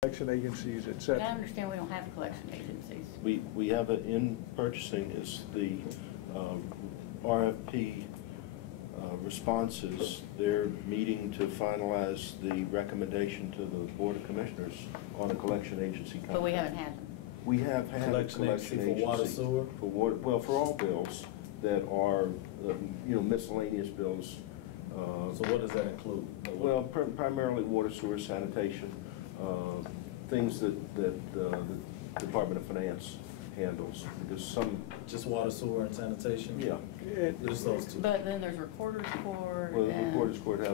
collection agencies, But I etc. understand we don't have collection agencies. We have it in purchasing is the RFP responses. They're meeting to finalize the recommendation to the Board of Commissioners on a collection agency contract. But we haven't had them. We have had a collection agency for water, sewer? For water, well, for all bills that are, miscellaneous bills. So what does that include? Well, primarily water, sewer, sanitation, things that the Department of Finance handles, because some... Just water, sewer, and sanitation? Yeah. Just those two? But then there's recorder's court. Well, the recorder's court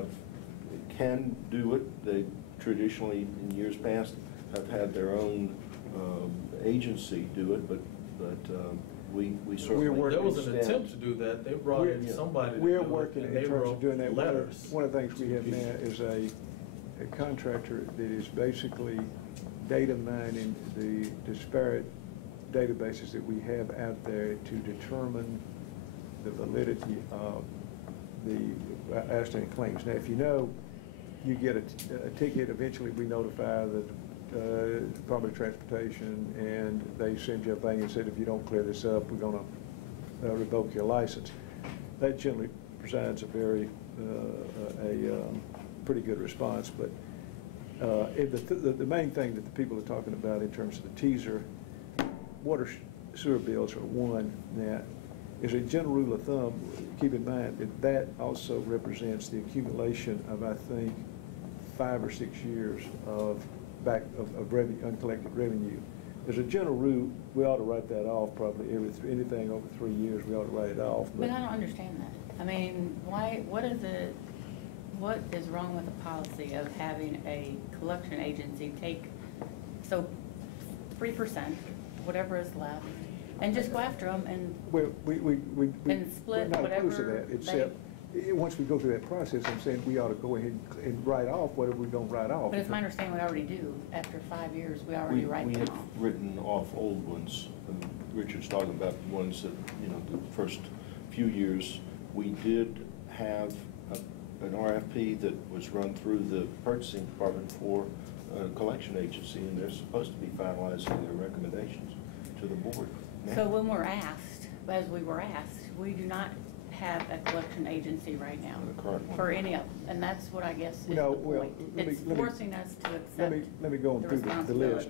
can do it. They traditionally, in years past, have had their own agency do it, but we certainly... There was an attempt to do that. They brought in somebody. We're working in terms of doing that. Letters. One of the things we have now is a contractor that is basically data mining the disparate databases that we have out there to determine the validity of the outstanding claims. Now, if you know, you get a ticket, eventually we notify the Department of Transportation, and they send you a thing and said, if you don't clear this up, we're going to revoke your license. That generally presents a very pretty good response. But the main thing that the people are talking about in terms of the teaser, water sewer bills are one. Now, as a general rule of thumb, keep in mind that that also represents the accumulation of, I think, 5 or 6 years of uncollected revenue. As a general rule, we ought to write that off probably anything over 3 years, we ought to write it off. But I don't understand that. I mean, what is wrong with the policy of having a collection agency take, 3%, whatever is left, and just go after them and split not whatever opposed to that, except once we go through that process, I'm saying we ought to go ahead and write off whatever we don't write off. But it's my understanding we already do. After 5 years, we already write them off. We have written off old ones. Richard's talking about ones that, the first few years. We did have an RFP that was run through the purchasing department for a collection agency, and they're supposed to be finalizing their recommendations to the board. So when we're asked, as we were asked, we do not have a collection agency right now for any of them, and that's what I guess is the point. It's forcing us to accept. Let me go through the list.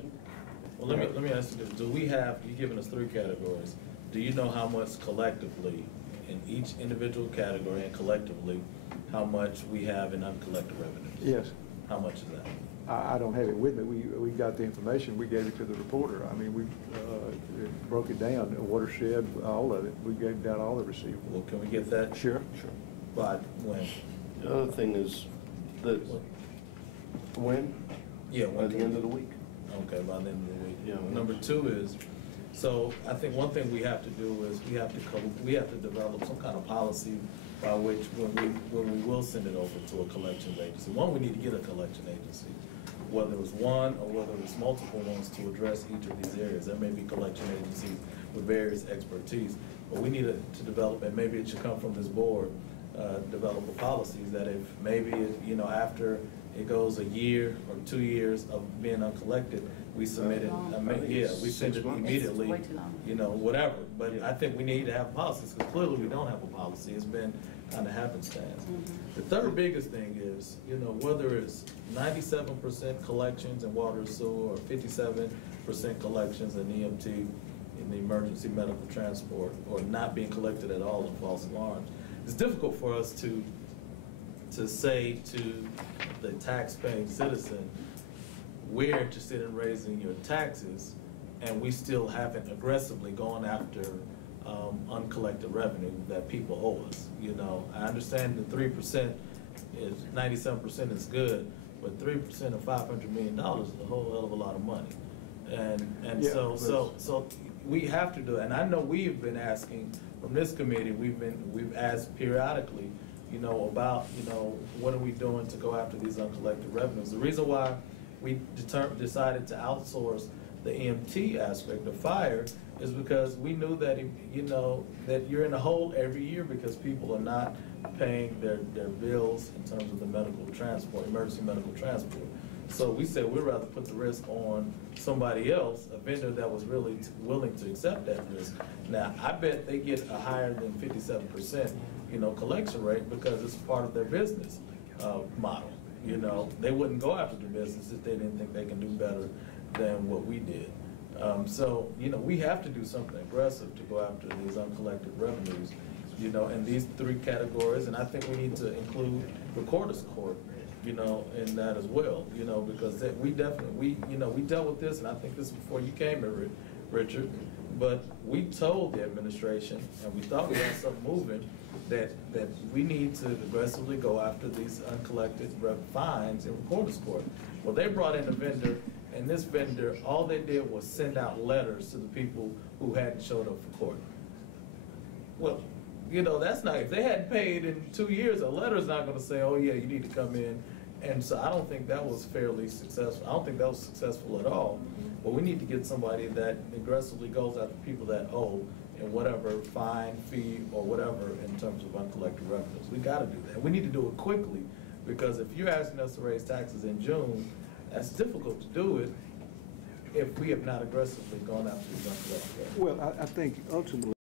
Well, let me ask you this: you've given us 3 categories. Do you know how much collectively in each individual category and collectively how much we have in uncollected revenues? Yes. How much is that? I don't have it with me. We got the information. We gave it to the reporter. I mean, we broke it down, watershed, all of it. We gave down all the receivables. Well, can we get that? Sure. By when? The other thing is that when? Yeah, by the end of the week. Okay, by the end of the week. Yeah. Number 2 is, so I think one thing we have to do is we have to develop some kind of policy by which when we will send it over to a collection agency. One, we need to get a collection agency, whether it's one or whether it's multiple ones to address each of these areas. There may be collection agencies with various expertise, but we need to develop, and maybe it should come from this board, develop a policies that if maybe, after it goes a year or 2 years of being uncollected, we submit it, we send it immediately, whatever. But I think we need to have policies, because clearly we don't have a policy. It's been kind of happenstance. The third biggest thing is, whether it's 97% collections in water and sewer or 57% collections in EMT, in the emergency medical transport, or not being collected at all in false alarms, it's difficult for us to say to the tax-paying citizen, we're interested in raising your taxes, and we still haven't aggressively gone after uncollected revenue that people owe us. I understand the 3% is 97% is good, but 3% of $500 million is a whole hell of a lot of money, and so we have to do it. And I know we've been asking from this committee. We've asked periodically, about what are we doing to go after these uncollected revenues. The reason why we decided to outsource the EMT aspect of fire is because we knew that that you're in a hole every year because people are not paying their bills in terms of the medical transport, emergency medical transport. So we said we'd rather put the risk on somebody else, a vendor that was really willing to accept that risk. Now, I bet they get a higher than 57%, collection rate because it's part of their business model. They wouldn't go after the business if they didn't think they can do better than what we did. So, we have to do something aggressive to go after these uncollected revenues, in these three categories. And I think we need to include Recorder's Court, in that as well, because we definitely, we dealt with this, and I think this was before you came here, Richard, but we told the administration, and we thought we had something moving, that we need to aggressively go after these uncollected fines in Recorder's Court. Well, they brought in a vendor, and this vendor, all they did was send out letters to the people who hadn't showed up for court. Well, that's not, if they hadn't paid in 2 years, a letter's not gonna say, oh yeah, you need to come in. And so I don't think that was fairly successful. I don't think that was successful at all. But we need to get somebody that aggressively goes after people that owe and whatever fine, fee, or whatever in terms of uncollected revenues. We gotta do that. We need to do it quickly, because if you're asking us to raise taxes in June, that's difficult to do it if we have not aggressively gone after these uncollected revenues. Well, I think ultimately